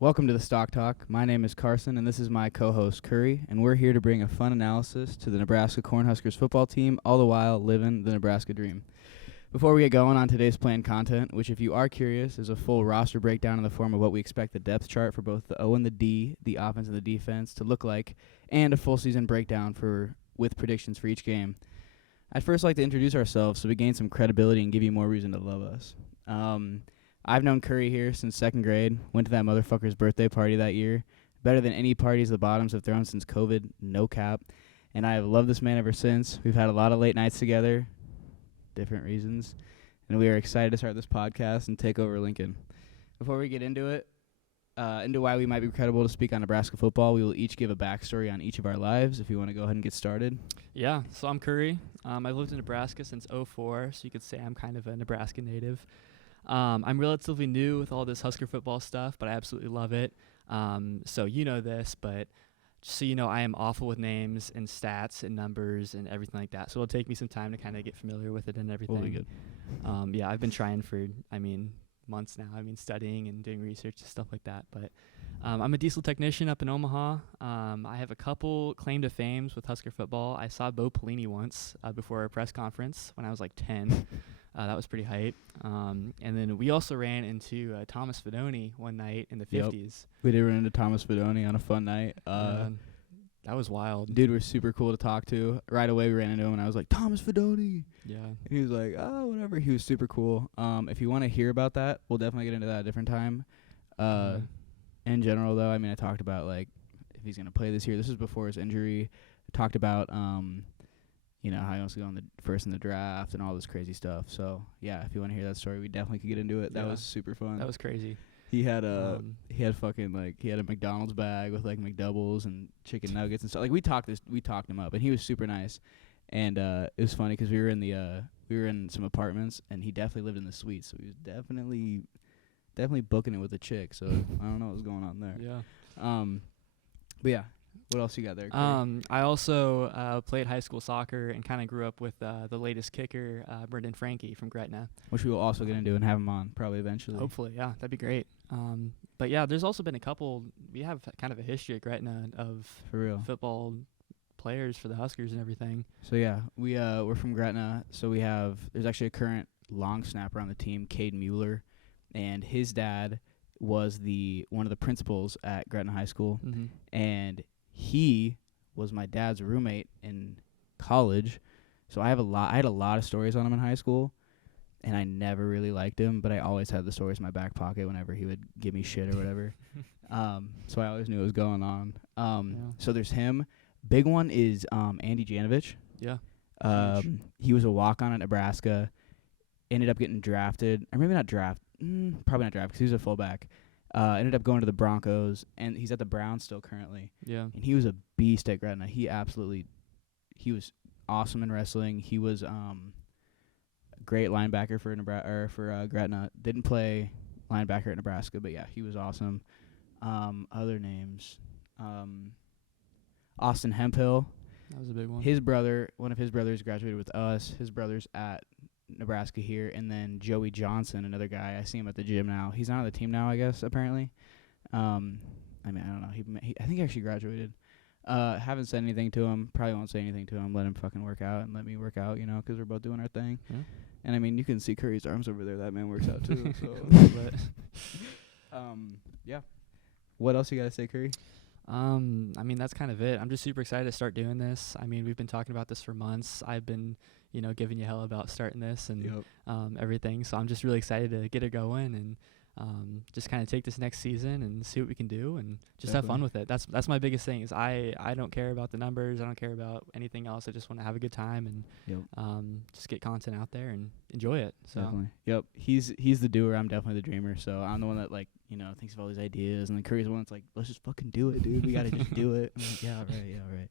Welcome to the Stalk Talk. My name is Carsen, and this is my co-host, Cury, and we're here to bring a fun analysis to the Nebraska Cornhuskers football team, all the while living the Nebraska dream. Before we get going on today's planned content, which if you are curious is a full roster breakdown in the form of what we expect the depth chart for both the O and the D, the offense and the defense, to look like, and a full season breakdown with predictions for each game, I'd first like to introduce ourselves so we gain some credibility and give you more reason to love us. I've known Cury here since second grade, went to that motherfucker's birthday party that year, better than any parties the Bottoms have thrown since COVID, no cap, and I have loved this man ever since. We've had a lot of late nights together, different reasons, and we are excited to start this podcast and take over Lincoln. Before we get into it, into why we might be credible to speak on Nebraska football, we will each give a backstory on each of our lives if you want to go ahead and get started. Yeah, so I'm Cury. I've lived in Nebraska since 2004, so you could say I'm kind of a Nebraska native. I'm relatively new with all this Husker football stuff, but I absolutely love it. So you know this, but just so you know, I am awful with names and stats and numbers and everything like that. So it'll take me some time to kind of get familiar with it and everything. We'll be good. Yeah, I've been trying for, months now. Studying and doing research and stuff like that. But I'm a diesel technician up in Omaha. I have a couple claim to fames with Husker football. I saw Bo Pelini once before a press conference when I was like 10. That was pretty hype. And then we also ran into Thomas Fedoni one night in the 50s. We did run into Thomas Fedoni on a fun night. That was wild. Dude was super cool to talk to. Right away we ran into him, and I was like, Thomas Fedoni. Yeah. And he was like, oh, whatever. He was super cool. If you want to hear about that, we'll definitely get into that at a different time. In general, though, I talked about, like, if he's going to play this year. This was before his injury. I talked about, how he wants to go on the first in the draft and all this crazy stuff. So, yeah, if you want to hear that story, we definitely could get into it. That was super fun. That was crazy. He had a McDonald's bag with like McDoubles and chicken nuggets and stuff. Like we talked him up, and he was super nice. And it was funny because we were in some apartments, and he definitely lived in the suite, so he was definitely booking it with a chick. So I don't know what was going on there. Yeah. But yeah, what else you got there? I also played high school soccer and kind of grew up with the latest kicker, Brendan Franke from Gretna. Which we will also get into and have him on probably eventually. Hopefully, yeah, that'd be great. But yeah, there's also been a couple. We have kind of a history at Gretna of For real. football players for the Huskers and everything. So yeah, we're from Gretna. So there's actually a current long snapper on the team, Cade Mueller, and his dad was one of the principals at Gretna High School, and he was my dad's roommate in college. So I had a lot of stories on him in high school, and I never really liked him, but I always had the stories in my back pocket whenever he would give me shit or whatever. So I always knew what was going on. So there's him. Big one is Andy Janovich. Yeah. He was a walk-on at Nebraska, ended up getting drafted, or maybe not drafted, probably not drafted because he was a fullback. Ended up going to the Broncos, and he's at the Browns still currently. Yeah. And he was a beast at Gretna. He was awesome in wrestling. He was a great linebacker for Gretna. Didn't play linebacker at Nebraska, but yeah, he was awesome. Other names, Austin Hemphill. That was a big one. One of his brothers graduated with us. His brother's at Nebraska here, and then Joey Johnson, another guy. I see him at the gym now. He's not on the team now, I guess, apparently. I don't know. I think he actually graduated. Haven't said anything to him. Probably won't say anything to him. Let him fucking work out and let me work out, because we're both doing our thing. Yeah. And, you can see Curry's arms over there. That man works out, too. So, yeah. What else you got to say, Curry? That's kind of it. I'm just super excited to start doing this. We've been talking about this for months. I've been, giving you hell about starting this and everything. So I'm just really excited to get it going and just kind of take this next season and see what we can do and just have fun with it. That's my biggest thing is I don't care about the numbers. I don't care about anything else. I just want to have a good time and just get content out there and enjoy it. So definitely. Yep. He's the doer. I'm definitely the dreamer. So I'm the one that thinks of all these ideas, and then Curry's the one that's like, let's just fucking do it, dude. We got to just do it. I'm like, yeah, right.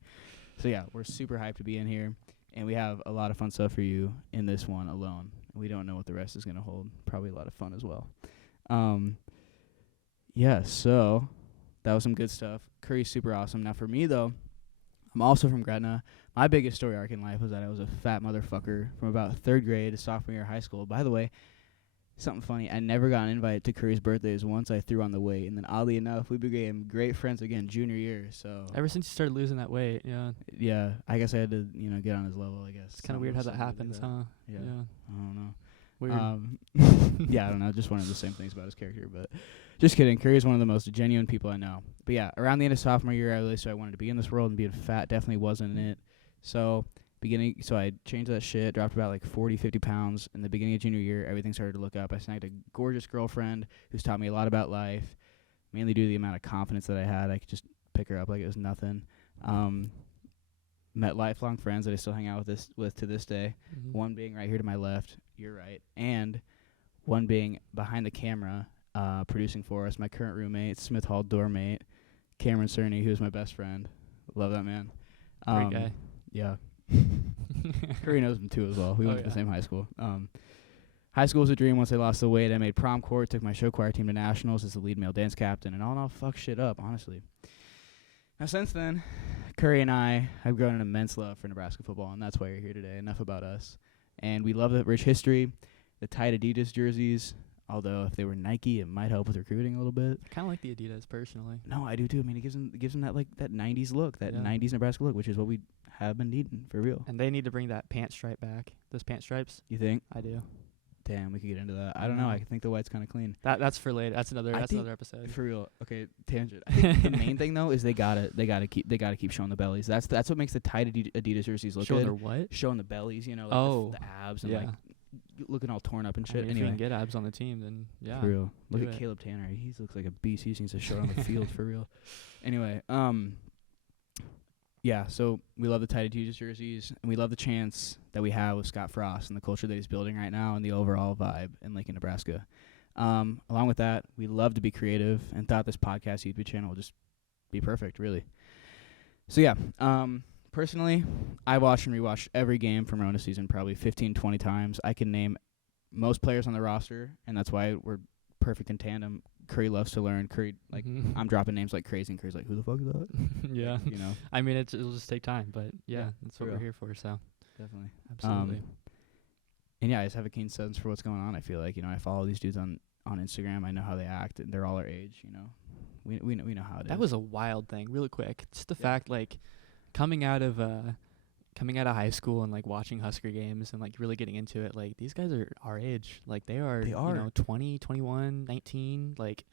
So yeah, we're super hyped to be in here, and we have a lot of fun stuff for you in this one alone. We don't know what the rest is going to hold. Probably a lot of fun as well. Yeah, so that was some good stuff. Curry's super awesome. Now for me, though, I'm also from Gretna. My biggest story arc in life was that I was a fat motherfucker from about third grade to sophomore year of high school. By the way, something funny. I never got an invite to Cury's birthdays once I threw on the weight, and then oddly enough, we became great friends again junior year. So ever since you started losing that weight, yeah, I guess I had to get on his level. I guess it's kind of weird how that happens, huh? Yeah, I don't know. Weird. Yeah, I don't know. Just one of the same things about his character, but just kidding. Curry is one of the most genuine people I know. But yeah, around the end of sophomore year, I realized I wanted to be in this world, and being fat definitely wasn't it. So I changed that shit, dropped about like 40, 50 pounds. In the beginning of junior year, everything started to look up. I snagged a gorgeous girlfriend who's taught me a lot about life, mainly due to the amount of confidence that I had. I could just pick her up like it was nothing. Met lifelong friends that I still hang out with to this day. Mm-hmm. One being right here to my left, you're right, and one being behind the camera, producing for us, my current roommate, Smith Hall doormate, Cameron Cerny, who's my best friend. Love that man. Great guy. Yeah. Curry knows him too as well. We went to the same high school. High school was a dream. Once I lost the weight, I made prom court, took my show choir team to nationals as the lead male dance captain, and all in all, fuck shit up, honestly. Now, since then, Curry and I have grown an immense love for Nebraska football, and that's why you're here today. Enough about us. And we love the rich history, the tight Adidas jerseys, although if they were Nike, it might help with recruiting a little bit. I kind of like the Adidas, personally. No, I do too. I mean, it gives them that, like, that 90s look, that 90s Nebraska look, which is what we have been needing, for real. And they need to bring that pant stripe back. Those pant stripes. You think? I do. Damn, we could get into that. I don't know. I think the white's kind of clean. That's for later. That's another episode. For real. Okay, tangent. I think the main thing though is they gotta keep showing the bellies. That's what makes the tight Adidas jerseys look showing good. Their what? Showing the bellies, like the abs and like looking all torn up and shit. I mean, anyway, if you can get abs on the team, then yeah. For real. Look at Caleb Tanner. He looks like a beast. He needs to show it on the field for real. Anyway, yeah, so we love the tight Adidas jerseys, and we love the chance that we have with Scott Frost and the culture that he's building right now and the overall vibe in Lincoln, Nebraska. Along with that, we love to be creative and thought this podcast YouTube channel would just be perfect, really. So, yeah, personally, I watch and rewatch every game from Rona season probably 15, 20 times. I can name most players on the roster, and that's why we're perfect in tandem. Curry loves to learn. Curry, I'm dropping names like crazy, and Curry's like, who the fuck is that? Yeah. I mean, it'll just take time, but that's what we're here for, so. Definitely. Absolutely. And yeah, I just have a keen sense for what's going on. I feel like, I follow these dudes on Instagram. I know how they act, and they're all our age, We know how it is. That was a wild thing, really quick. Just the fact, like, coming out of high school and, like, watching Husker games and, like, really getting into it, like, these guys are our age. Like, they are. 20, 21, 19, like,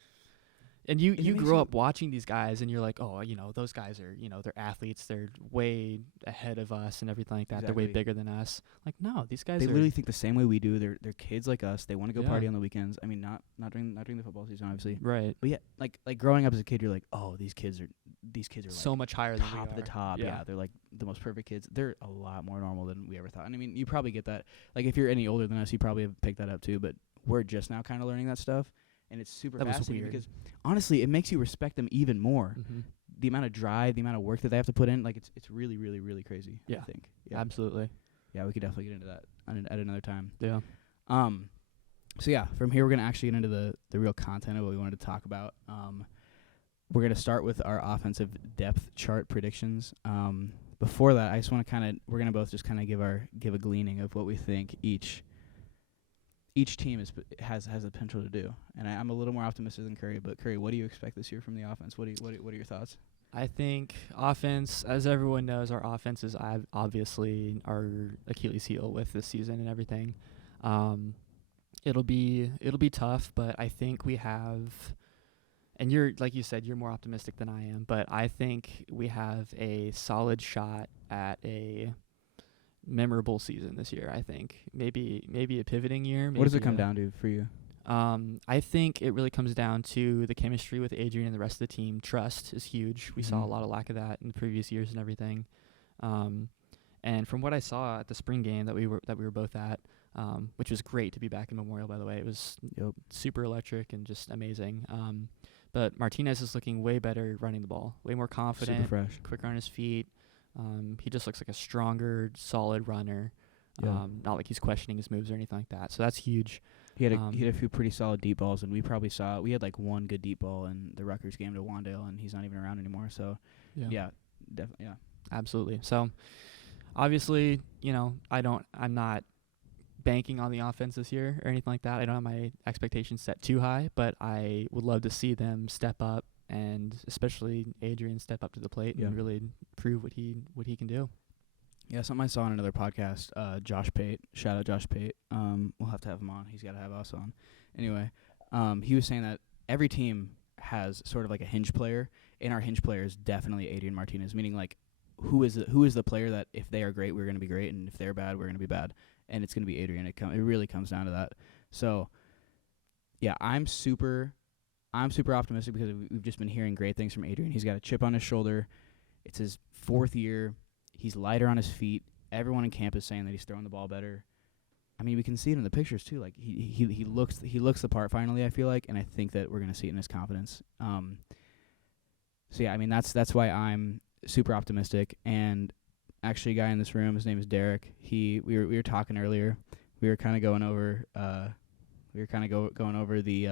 and you grow up watching these guys and you're like, oh, those guys are, they're athletes. They're way ahead of us and everything like that. Exactly. They're way bigger than us. Like, no, these guys they literally think the same way we do. They're kids like us. They want to go party on the weekends. I mean, not during the football season, obviously. Right. But yeah, like growing up as a kid, you're like, oh, these kids are so like much higher than we are. Top of the top. Yeah, they're like the most perfect kids. They're a lot more normal than we ever thought. And I mean, you probably get that. Like, if you're any older than us, you probably have picked that up too. But we're just now kind of learning that stuff. And it's super fascinating because, honestly, it makes you respect them even more. Mm-hmm. The amount of drive, the amount of work that they have to put in, like, it's really, really, really crazy, I think. Yeah. Absolutely. Yeah, we could definitely get into that at another time. Yeah. So, yeah, from here we're going to actually get into the real content of what we wanted to talk about. We're going to start with our offensive depth chart predictions. Before that, I just want to we're going to both just kind of give a gleaning of what we think each team has the potential to do, and I'm a little more optimistic than Curry. But Curry, what do you expect this year from the offense? What are your thoughts? I think offense, as everyone knows, our offense is obviously our Achilles heel with this season and everything. It'll be tough, but I think we have, and you're, like you said, you're more optimistic than I am, but I think we have a solid shot at a memorable season this year. I think maybe a pivoting year. What does it come down to for you? I think it really comes down to the chemistry with Adrian and the rest of the team. Trust is huge. We saw a lot of lack of that in the previous years and everything. And from what I saw at the spring game that we were both at, which was great to be back in Memorial, by the way. It was super electric and just amazing. But Martinez is looking way better running the ball, way more confident, super fresh, quicker on his feet. He just looks like a stronger, solid runner. Not like he's questioning his moves or anything like that. So that's huge. He had a few pretty solid deep balls, and we had like one good deep ball in the Rutgers game to Wandale, and he's not even around anymore. So Absolutely. So obviously, I'm not banking on the offense this year or anything like that. I don't have my expectations set too high, but I would love to see them step up, and especially Adrian step up to the plate and really prove what he can do. Yeah, something I saw on another podcast, Josh Pate, shout out Josh Pate. We'll have to have him on. He's got to have us on. Anyway, he was saying that every team has sort of like a hinge player, and our hinge player is definitely Adrian Martinez, meaning like who is the player that if they are great, we're going to be great, and if they're bad, we're going to be bad, and it's going to be Adrian. It really comes down to that. So, yeah, I'm super optimistic because we've just been hearing great things from Adrian. He's got a chip on his shoulder. It's his 4th year. He's lighter on his feet. Everyone in camp is saying that he's throwing the ball better. I mean, we can see it in the pictures too. Like he looks the part finally, I feel like, and I think that we're gonna see it in his confidence. So yeah, I mean that's why I'm super optimistic. And actually, a guy in this room, his name is Derek. We were talking earlier. We were kind of going over going over the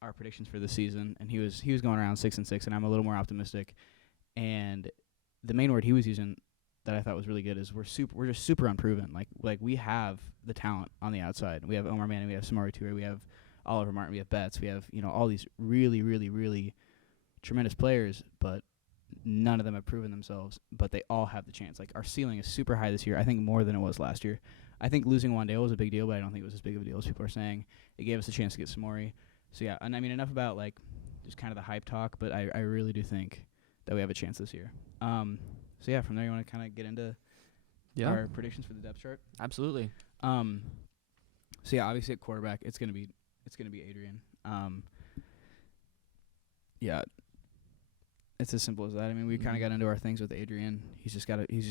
our predictions for the season, and he was going around 6-6, and I'm a little more optimistic. And the main word he was using that I thought was really good is we're just super unproven. Like we have the talent on the outside. We have Omar Manning, we have Samari Toure, we have Oliver Martin, we have Betts, we have all these really, really, really tremendous players, but none of them have proven themselves. But they all have the chance. Like our ceiling is super high this year. I think more than it was last year. I think losing Wandale was a big deal, but I don't think it was as big of a deal as people are saying. It gave us a chance to get Samori. So yeah, and I mean enough about like just kind of the hype talk, but I really do think that we have a chance this year. So yeah, from there you want to kind of get into our predictions for the depth chart? Absolutely. So yeah, obviously at quarterback it's gonna be Adrian. Yeah, it's as simple as that. I mean, we kind of got into our things with Adrian. He's just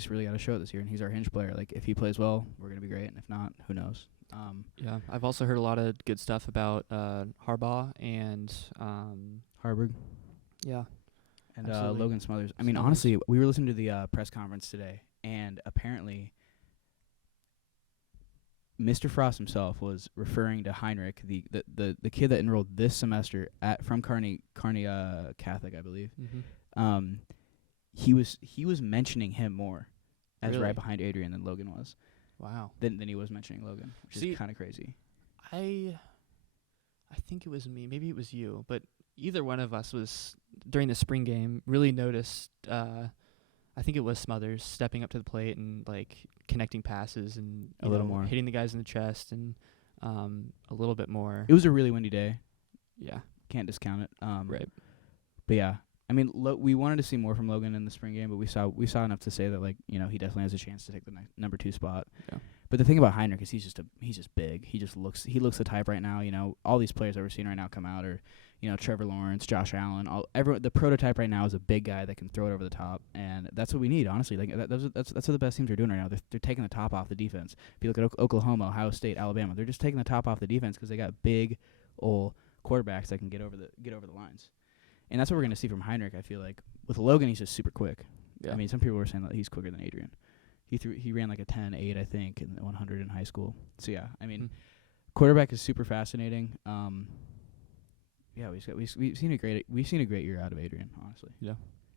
really got to show it this year, and he's our hinge player. Like if he plays well, we're gonna be great, and if not, who knows? Yeah, I've also heard a lot of good stuff about Harbaugh and Harburg. Yeah. And Logan Smothers. I mean, honestly, we were listening to the press conference today, and apparently Mr. Frost himself was referring to Heinrich, the kid that enrolled this semester from Kearney Catholic, I believe. Mm-hmm. He was mentioning him more as right behind Adrian than Logan was. Wow. Than he was mentioning Logan, which is kind of crazy. I think it was me. Maybe it was you, but either one of us was during the spring game really noticed. I think it was Smothers stepping up to the plate and like connecting passes and a little more hitting the guys in the chest and a little bit more. It was a really windy day. Yeah, can't discount it. Right. But yeah, I mean, we wanted to see more from Logan in the spring game, but we saw enough to say that like he definitely has a chance to take the number 2 spot. Yeah. But the thing about Heinrich is he's just big. He looks the type right now. All these players that we're seeing right now come out are Trevor Lawrence, Josh Allen. The prototype right now is a big guy that can throw it over the top, and that's what we need. Honestly, like that's what the best teams are doing right now. They're taking the top off the defense. If you look at Oklahoma, Ohio State, Alabama, they're just taking the top off the defense because they got big old quarterbacks that can get over the lines. And that's what we're going to see from Heinrich, I feel like. With Logan, he's just super quick. Yeah. I mean, some people were saying that he's quicker than Adrian. He ran like a 10.8, I think, in 100 in high school. So, yeah, I mean, quarterback is super fascinating. Yeah, we've seen a great year out of Adrian, honestly. Yeah.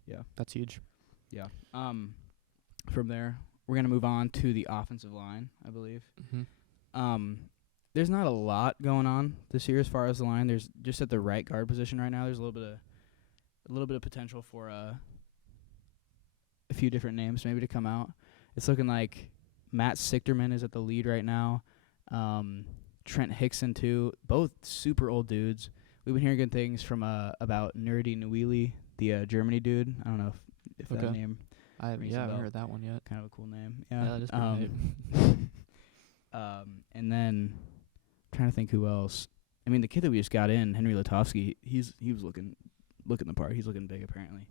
Yeah. That's huge. Yeah. From there, we're going to move on to the offensive line, I believe. Mm-hmm. There's not a lot going on this year as far as the line. There's just at the right guard position right now, there's a little bit of potential for a few different names maybe to come out. It's looking like Matt Sichterman is at the lead right now. Trent Hickson too. Both super old dudes. We've been hearing good things from about Nerdy Nwili, the Germany dude. I don't know if that name. I haven't heard that one yet. Kind of a cool name. Yeah, that is pretty neat. And then I'm trying to think who else. I mean, the kid that we just got in, Henry Latovsky, he was looking the part. He's looking big apparently.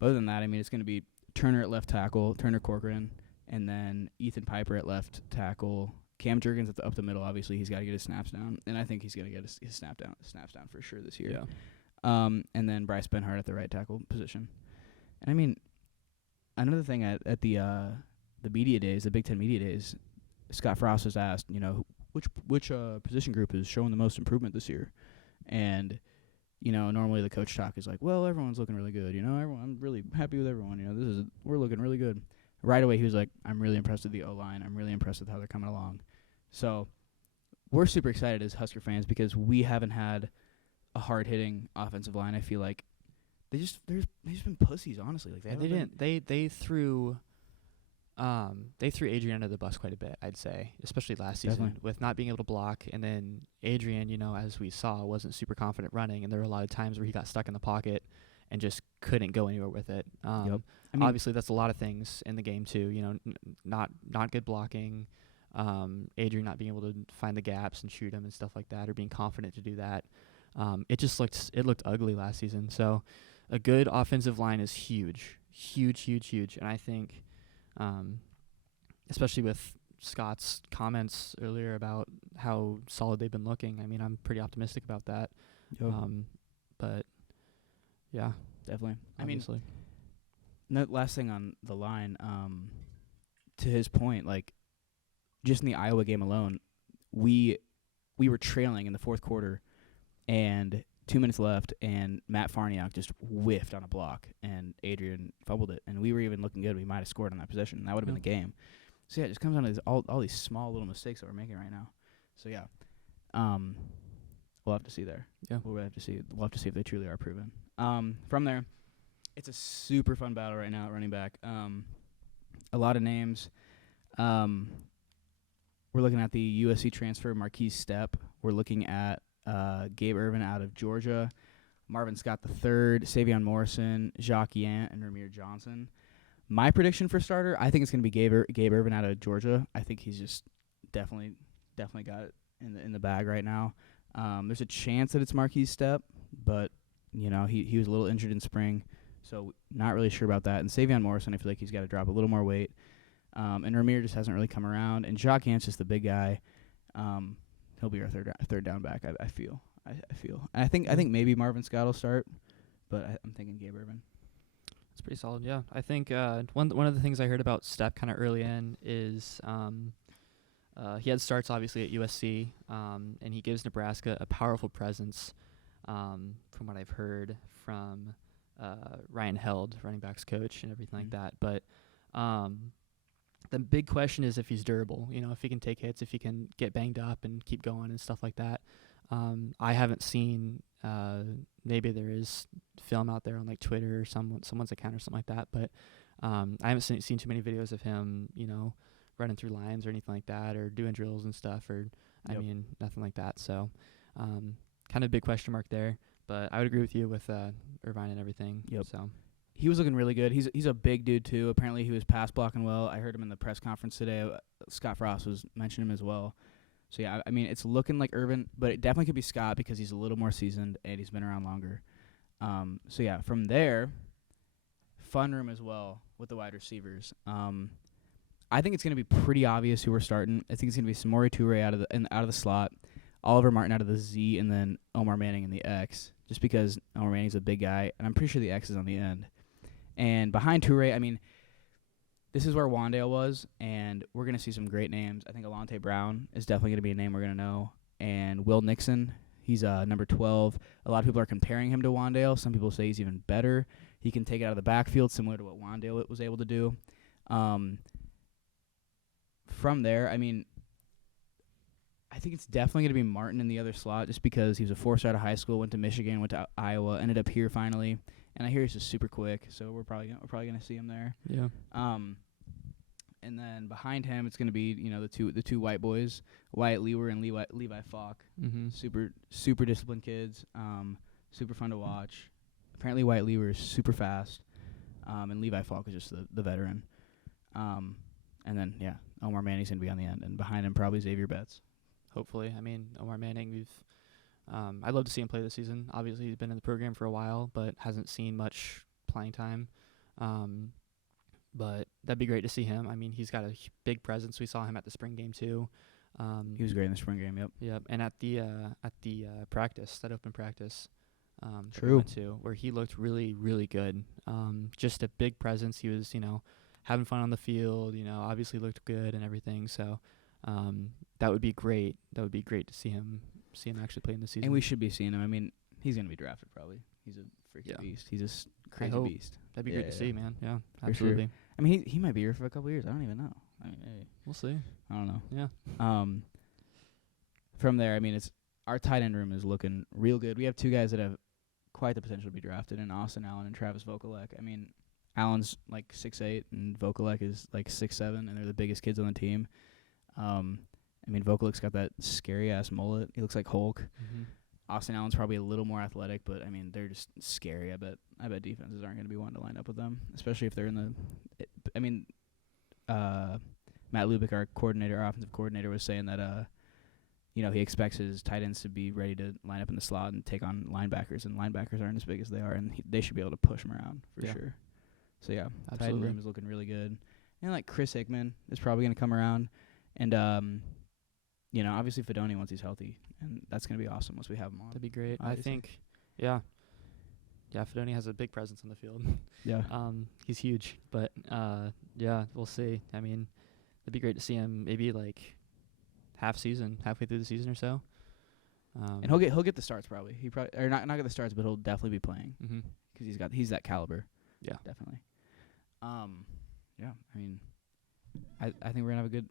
But other than that, I mean, it's going to be Turner at left tackle, Turner Corcoran, and then Ethan Piper at left tackle. Cam Jurgens up the middle. Obviously, he's got to get his snaps down, and I think he's going to get his snaps down for sure this year. Yeah. And then Bryce Benhart at the right tackle position. And I mean, another thing at the media days, the Big Ten media days, Scott Frost was asked, which position group is showing the most improvement this year, and normally the coach talk is like, well, everyone's looking really good. I'm really happy with everyone. We're looking really good. right away he was like, I'm really impressed with the O-line. I'm really impressed with how they're coming along. So we're super excited as Husker fans because we haven't had a hard-hitting offensive line. I feel like they've just been pussies, honestly. Like they threw Adrian under the bus quite a bit, I'd say, especially last season with not being able to block. And then Adrian, as we saw, wasn't super confident running, and there were a lot of times where he got stuck in the pocket and just couldn't go anywhere with it. Obviously, that's a lot of things in the game too. Not good blocking, Adrian not being able to find the gaps and shoot him and stuff like that, or being confident to do that. It looked ugly last season. So a good offensive line is huge. And I think, especially with Scott's comments earlier about how solid they've been looking, I mean, I'm pretty optimistic about that. But yeah, definitely. Obviously. Last thing on the line, to his point, like just in the Iowa game alone, we were trailing in the fourth quarter, and 2 minutes left, and Matt Farniok just whiffed on a block, and Adrian fumbled it, and we were even looking good. We might have scored on that possession, and that would have been the game. So, yeah, it just comes down to all these small little mistakes that we're making right now. So, yeah, we'll have to see there. Yeah. We'll have to see if they truly are proven. From there, it's a super fun battle right now at running back. A lot of names. We're looking at the USC transfer, Marquise Stepp. We're looking at Gabe Ervin out of Georgia, Marvin Scott III, Savion Morrison, Jacques Yant, and Ramir Johnson. My prediction for starter, I think it's going to be Gabe Ervin out of Georgia. I think he's just definitely got it in the bag right now. There's a chance that it's Marquise Stepp, but he was a little injured in spring, so not really sure about that. And Savion Morrison, I feel like he's got to drop a little more weight. And Ramir just hasn't really come around. And Jacques Yant's just the big guy. He'll be our third down back. I feel. And I think maybe Marvin Scott will start, but I'm thinking Gabe Ervin. It's pretty solid. Yeah, I think one of the things I heard about Stepp kind of early in is he had starts obviously at USC, and he gives Nebraska a powerful presence. From what I've heard from Ryan Held, running backs coach, and everything like that. But the big question is if he's durable, if he can take hits, if he can get banged up and keep going and stuff like that. I haven't seen, maybe there is film out there on like Twitter or someone's account or something like that, but I haven't seen too many videos of him, running through lines or anything like that, or doing drills and stuff, or nothing like that. So kind of a big question mark there, but I would agree with you with Irvine and everything. So. He was looking really good. He's a big dude too. Apparently he was pass blocking well. I heard him in the press conference today. Scott Frost was mentioning him as well. So yeah, I mean it's looking like Irvin, but it definitely could be Scott because he's a little more seasoned and he's been around longer. So yeah, from there, fun room as well with the wide receivers. I think it's going to be pretty obvious who we're starting. I think it's going to be Samori Toure out of the slot, Oliver Martin out of the Z, and then Omar Manning in the X. Just because Omar Manning's a big guy, and I'm pretty sure the X is on the end. And behind Toure, I mean, this is where Wandale was, and we're going to see some great names. I think Alante Brown is definitely going to be a name we're going to know. And Will Nixon, he's number 12. A lot of people are comparing him to Wandale. Some people say he's even better. He can take it out of the backfield, similar to what Wandale was able to do. From there, I mean, I think it's definitely going to be Martin in the other slot just because he was a 4-star out of high school, went to Michigan, went to Iowa, ended up here finally. And I hear he's just super quick, so we're probably gonna see him there. Yeah. And then behind him, it's gonna be the two white boys, Wyatt Lewer and Levi Falk. Mm-hmm. Super disciplined kids. Super fun to watch. Apparently Wyatt Lewer is super fast, and Levi Falk is just the veteran. And then Omar Manning's gonna be on the end, and behind him probably Xavier Betts. Hopefully, I mean Omar Manning, I'd love to see him play this season. Obviously, he's been in the program for a while, but hasn't seen much playing time. But that'd be great to see him. I mean, he's got a big presence. We saw him at the spring game too. He was great in the spring game. Yep. Yep. And at the practice, that open practice, that True. we went to, where he looked really, really good. Just a big presence. He was, having fun on the field. Obviously looked good and everything. So, that would be great. That would be great to see him actually play in the season. And we should be seeing him. I mean, he's gonna be drafted probably. He's a freaking beast. He's a crazy beast. That'd be great to see, man. Yeah, For absolutely. Sure. I mean, he might be here for a couple years. I don't even know. I mean, maybe. We'll see. I don't know. Yeah. From there, I mean, it's our tight end room is looking real good. We have two guys that have quite the potential to be drafted, in Austin Allen and Travis Vokalek. I mean, Allen's like 6'8", and Vokalek is like 6'7", and they're the biggest kids on the team. I mean, Vokalek's got that scary-ass mullet. He looks like Hulk. Mm-hmm. Austin Allen's probably a little more athletic, but, I mean, they're just scary. I bet defenses aren't going to be wanting to line up with them, especially if they're in the I mean, Matt Lubick, our offensive coordinator, was saying that, he expects his tight ends to be ready to line up in the slot and take on linebackers, and linebackers aren't as big as they are, and they should be able to push them around for sure. So, yeah, tight end room is looking really good. And, like, Chris Hickman is probably going to come around. And, obviously Fedoni once he's healthy, and that's going to be awesome once we have him on. That'd be great. Obviously. I think, yeah, Fedoni has a big presence on the field. Yeah. He's huge. But, yeah, we'll see. I mean, it'd be great to see him maybe, like, halfway through the season or so. And he'll get the starts probably. He probably or not get the starts, but he'll definitely be playing because he's that caliber. Yeah, definitely. Yeah. I mean, I think we're gonna have a good.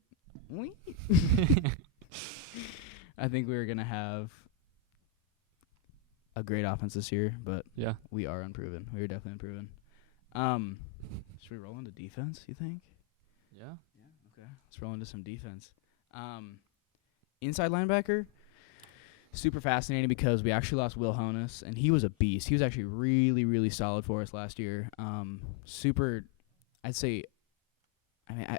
I think we're gonna have a great offense this year, but yeah, we are unproven. We are definitely unproven. Should we roll into defense? You think? Yeah. Okay. Let's roll into some defense. Inside linebacker, super fascinating because we actually lost Will Honus, and he was a beast. He was actually really, really solid for us last year. Super, I'd say,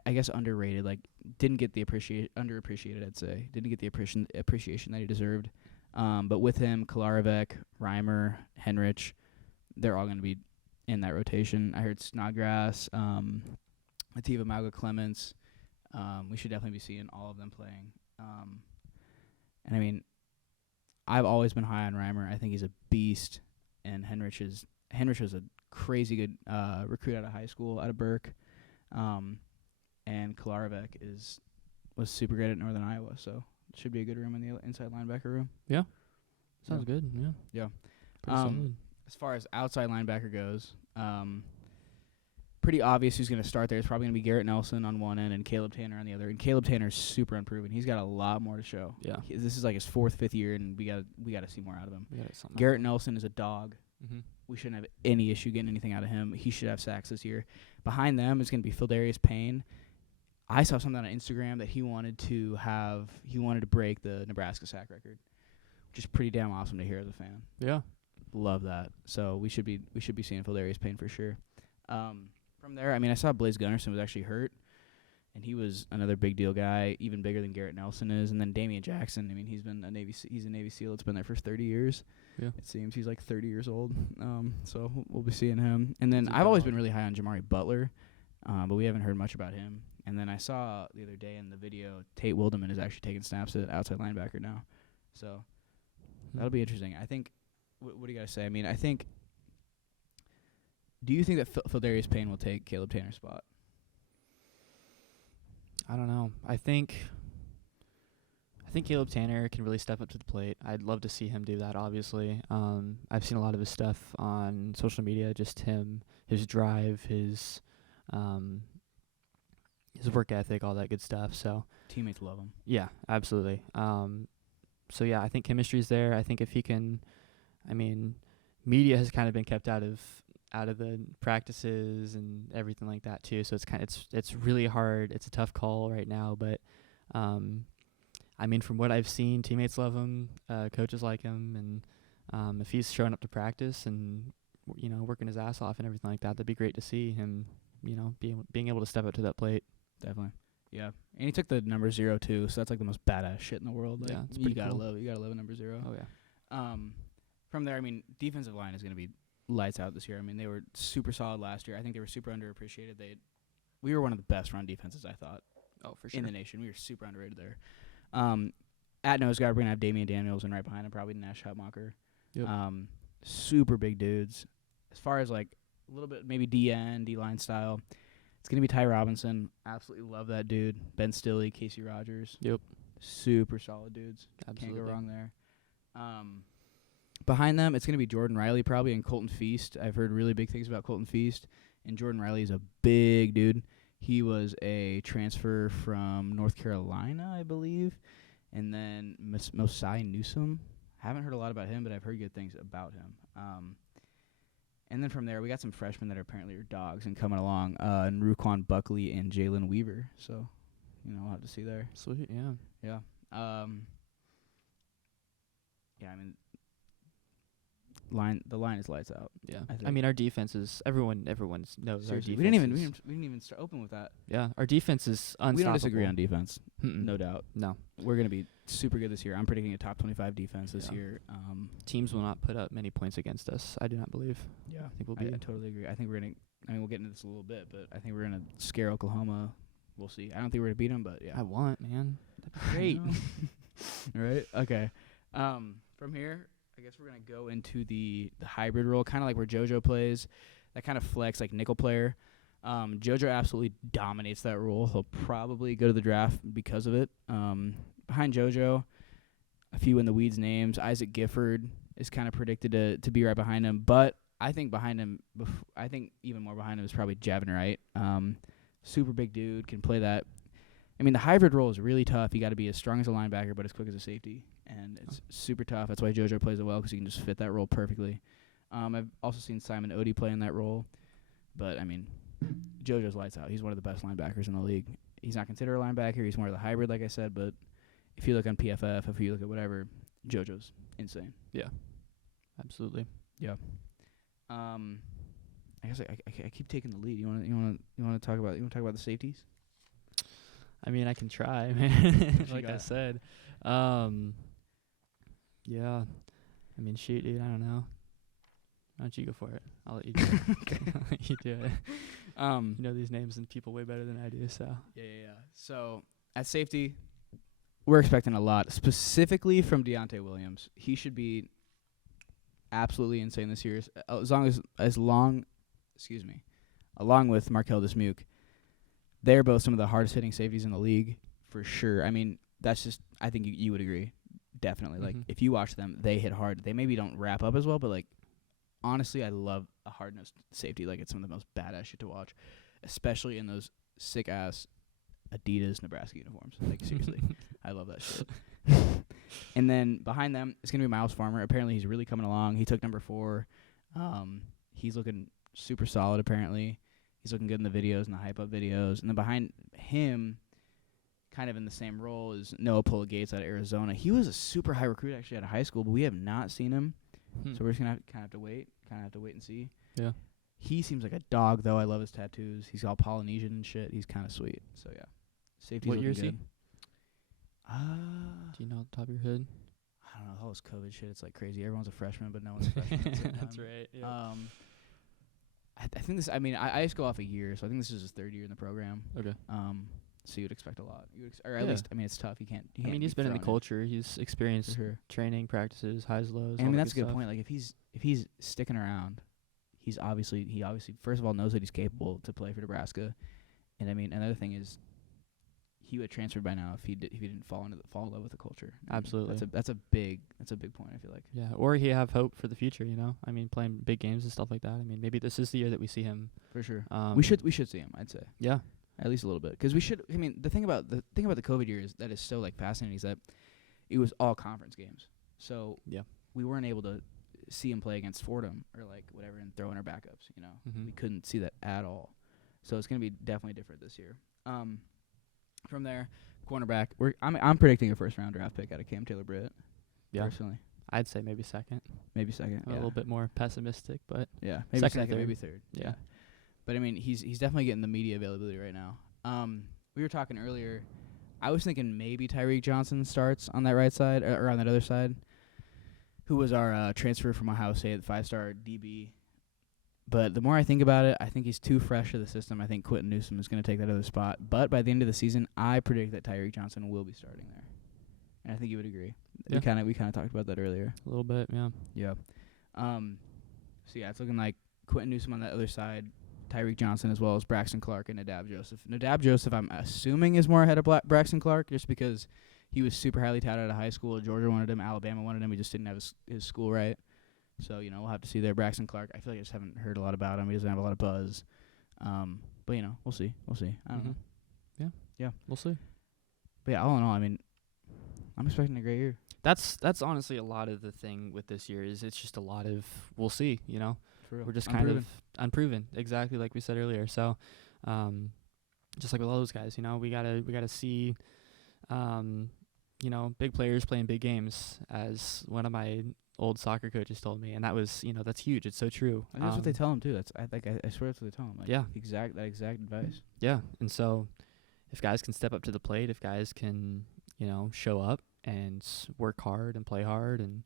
I guess underrated. Like, didn't get the underappreciated, I'd say. Didn't get the appreciation that he deserved. But with him, Kolarevic, Reimer, Henrich, they're all going to be in that rotation. I heard Snodgrass, Lativa Malga-Clements. We should definitely be seeing all of them playing. And I mean, I've always been high on Reimer. I think he's a beast, and Henrich was a crazy good recruit out of high school, out of Burke. And Kolarevic was super great at Northern Iowa, so it should be a good room in the inside linebacker room. Yeah, sounds good. Yeah. Pretty solid. As far as outside linebacker goes, pretty obvious who's going to start there. It's probably going to be Garrett Nelson on one end and Caleb Tanner on the other. And Caleb Tanner's super unproven. He's got a lot more to show. Yeah. This is like his 4th, 5th year, and we got to see more out of him. Garrett Nelson is a dog. Mm-hmm. We shouldn't have any issue getting anything out of him. He should have sacks this year. Behind them is going to be Phildarius Payne. I saw something on Instagram that he wanted to break the Nebraska sack record, which is pretty damn awesome to hear as a fan. Yeah. Love that. So we should be seeing Phildarius Payne for sure. From there, I mean, I saw Blaze Gunnerson was actually hurt, and he was another big deal guy, even bigger than Garrett Nelson is. And then Damian Jackson, I mean, he's a Navy SEAL. It's been there for 30 years. Yeah. It seems he's like 30 years old. So we'll be seeing him. And then I've always been really high on Jamari Butler, but we haven't heard much about him. And then I saw the other day in the video, Tate Wildeman is actually taking snaps at outside linebacker now. So that'll be interesting. I think, what do you got to say? I mean, do you think that Phildarius Payne will take Caleb Tanner's spot? I don't know. I think Caleb Tanner can really step up to the plate. I'd love to see him do that, obviously. I've seen a lot of his stuff on social media, just his drive, his work ethic, all that good stuff. So Teammates love him. Yeah, absolutely. So, yeah, I think chemistry's there. I think if he can, I mean, media has kind of been kept out of the practices and everything like that too. So it's really hard. It's a tough call right now, but I mean, from what I've seen, teammates love him, coaches like him, and if he's showing up to practice and working his ass off and everything like that, that'd be great to see him, being able to step up to that plate. Definitely. Yeah. And he took the number 0 too, so that's like the most badass shit in the world. Like, yeah, it's pretty cool. You gotta love a number 0. Oh yeah. From there, I mean, defensive line is gonna be lights out this year. I mean, they were super solid last year. I think they were super underappreciated. We were one of the best run defenses, I thought. Oh, for sure. In the nation. We were super underrated there. At nose guard, we're going to have Damian Daniels, and right behind him probably Nash Hutmacher. Yep. Super big dudes. As far as, like, a little bit maybe D-line style, it's going to be Ty Robinson. Absolutely love that dude. Ben Stilley, Casey Rogers. Yep. Super solid dudes. Absolutely. Can't go wrong there. Behind them, it's going to be Jordan Reilly probably and Colton Feast. I've heard really big things about Colton Feast. And Jordan Reilly is a big dude. He was a transfer from North Carolina, I believe. And then Mosai Newsom. Haven't heard a lot about him, but I've heard good things about him. And then from there, we got some freshmen that are apparently dogs and coming along. And Ruquan Buckley and Jalen Weaver. So, we'll have to see there. Sweet, yeah. Yeah. Yeah, I mean, the line is lights out. Yeah. I mean, our defense is everyone knows Seriously, our defense. we didn't even start open with that. Yeah, our defense is unstoppable. We don't disagree on defense. No doubt. No. We're going to be super good this year. I'm predicting a top 25 defense this year. Teams will not put up many points against us, I do not believe. Yeah. I think we'll be. I totally agree. I think we're going to we'll get into this a little bit, but I think we're going to scare Oklahoma. We'll see. I don't think we're going to beat them, but yeah. I want, man. Great. Right? Okay. From here, I guess we're going to go into the hybrid role, kind of like where JoJo plays, that kind of flex, like nickel player. JoJo absolutely dominates that role. He'll probably go to the draft because of it. Behind JoJo, a few in the weeds names. Isaac Gifford is kind of predicted to be right behind him, but I think behind him, I think even more behind him is probably Javin Wright. Super big dude, can play that. I mean, the hybrid role is really tough. You got to be as strong as a linebacker, but as quick as a safety, and it's super tough. That's why JoJo plays it well, because he can just fit that role perfectly. I've also seen Simon Odie play in that role, but I mean, JoJo's lights out. He's one of the best linebackers in the league. He's not considered a linebacker. He's more of the hybrid, like I said, but if you look on PFF, if you look at whatever, JoJo's insane. Yeah, absolutely. Yeah. I guess I keep taking the lead. You want to talk about the safeties? I mean, I can try, man. Like I said. Yeah. I mean, shoot, dude, I don't know. Why don't you go for it? I'll let you do it. Okay. I'll let you do it. You know these names and people way better than I do, so. Yeah. So, at safety, we're expecting a lot, specifically from Deontay Williams. He should be absolutely insane this year, along with Markel Dismuke. They're both some of the hardest hitting safeties in the league, for sure. I mean, that's just, I think you would agree, definitely. Like, if you watch them, they hit hard. They maybe don't wrap up as well, but, like, honestly, I love a hard-nosed safety. Like, it's some of the most badass shit to watch, especially in those sick-ass Adidas Nebraska uniforms. Like, seriously, I love that shit. And then behind them, it's going to be Miles Farmer. Apparently, he's really coming along. He took number 4. He's looking super solid, apparently. He's looking good in the videos and the hype-up videos. And then behind him, kind of in the same role, is Noah Pulla-Gates out of Arizona. He was a super high recruit, actually, out of high school, but we have not seen him. So we're just going to have to wait and see. Yeah. He seems like a dog, though. I love his tattoos. He's all Polynesian and shit. He's kind of sweet. So, yeah. Safety's what year is he? good. Do you know off the top of your head? I don't know. All this COVID shit, it's like crazy. Everyone's a freshman, but no one's a freshman. At the same That's time. right. Yeah. I think this. I mean, I just go off a year, so I think this is his 3rd year in the program. Okay. So you'd expect a lot. Or at least, I mean, it's tough. You can't. I mean, he's been in the culture. He's experienced training, practices, highs, lows. And I mean, that's a good point. Like, if he's sticking around, he obviously first of all knows that he's capable to play for Nebraska, and I mean, another thing is, he would have transferred by now if he didn't fall in love with the culture. Absolutely. That's a big point, I feel like. Yeah, or he have hope for the future, you know? I mean, playing big games and stuff like that. I mean, maybe this is the year that we see him. For sure. We should see him, I'd say. Yeah. At least a little bit. Because we should, I mean, the thing about the COVID year is that is so, like, fascinating is that it was all conference games. So we weren't able to see him play against Fordham or, like, whatever and throw in our backups, you know? We couldn't see that at all. So it's going to be definitely different this year. From there, cornerback. I'm predicting a first-round draft pick out of Cam Taylor-Britt. Yeah, personally, I'd say maybe second. Maybe second. A little bit more pessimistic, but yeah, maybe second, maybe third. Yeah, but I mean, he's definitely getting the media availability right now. We were talking earlier. I was thinking maybe Tyreek Johnson starts on that right side or on that other side, who was our transfer from Ohio State, the 5-star DB. But the more I think about it, I think he's too fresh to the system. I think Quentin Newsom is going to take that other spot. But by the end of the season, I predict that Tyreek Johnson will be starting there. And I think you would agree. Yeah. We kind of talked about that earlier. A little bit, yeah. Yeah. So, yeah, it's looking like Quentin Newsom on that other side, Tyreek Johnson, as well as Braxton Clark and Nadab Joseph. Nadab Joseph, I'm assuming, is more ahead of Braxton Clark just because he was super highly touted out of high school. Georgia wanted him. Alabama wanted him. He just didn't have his school right. So, we'll have to see there. Braxton Clark, I feel like I just haven't heard a lot about him. He doesn't have a lot of buzz. But, we'll see. I don't know. Yeah. We'll see. But, yeah, all in all, I mean, I'm expecting a great year. That's honestly a lot of the thing with this year is it's just a lot of we'll see, For real. We're just kind of unproven, exactly like we said earlier. So, just like with all those guys, we gotta see, big players playing big games, as one of my old soccer coaches told me, and that was, that's huge. It's so true. And that's what they tell him too. I swear that's what they tell him. Like, yeah, that exact advice. Yeah, and so if guys can step up to the plate, if guys can, show up and work hard and play hard and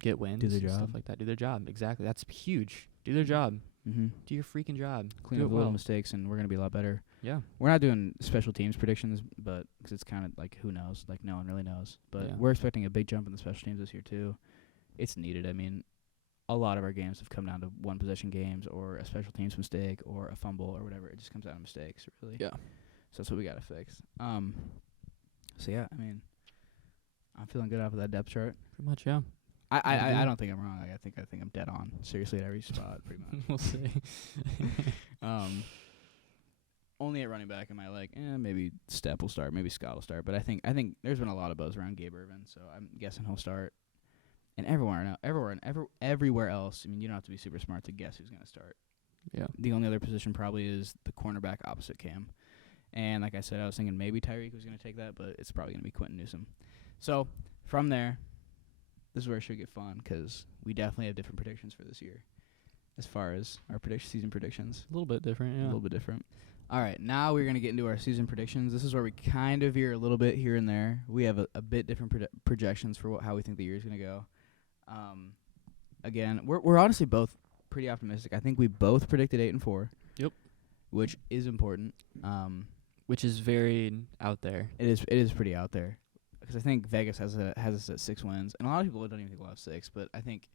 get wins, do their job, stuff like that, do their job. Exactly, that's huge. Do their job. Mm-hmm. Do your freaking job. Clean up little mistakes, and we're gonna be a lot better. Yeah, we're not doing special teams predictions, but because it's kind of like who knows, like no one really knows. But we're expecting a big jump in the special teams this year too. It's needed. I mean, a lot of our games have come down to one possession games or a special teams mistake or a fumble or whatever. It just comes down to mistakes, really. Yeah. So that's what we gotta fix. So yeah, I mean, I'm feeling good off of that depth chart. Pretty much, yeah. I don't think I'm wrong. I think I'm dead on. Seriously, at every spot, pretty much. We'll see. Only at running back am I like, maybe Stepp will start, maybe Scott will start. But I think there's been a lot of buzz around Gabe Irvin, so I'm guessing he'll start. And everywhere else, I mean, you don't have to be super smart to guess who's going to start. Yeah. The only other position probably is the cornerback opposite Cam. And like I said, I was thinking maybe Tyreek was going to take that, but it's probably going to be Quentin Newsom. So from there, this is where it should get fun because we definitely have different predictions for this year as far as our season predictions. A little bit different, yeah. A little bit different. All right, now we're going to get into our season predictions. This is where we kind of veer a little bit here and there. We have a bit different projections for how we think the year is going to go. Again, we're honestly both pretty optimistic. I think we both predicted 8-4. Yep. Which is important. Which is very out there. It is pretty out there. Because I think Vegas has us at 6 wins. And a lot of people don't even think we'll have 6. But I think,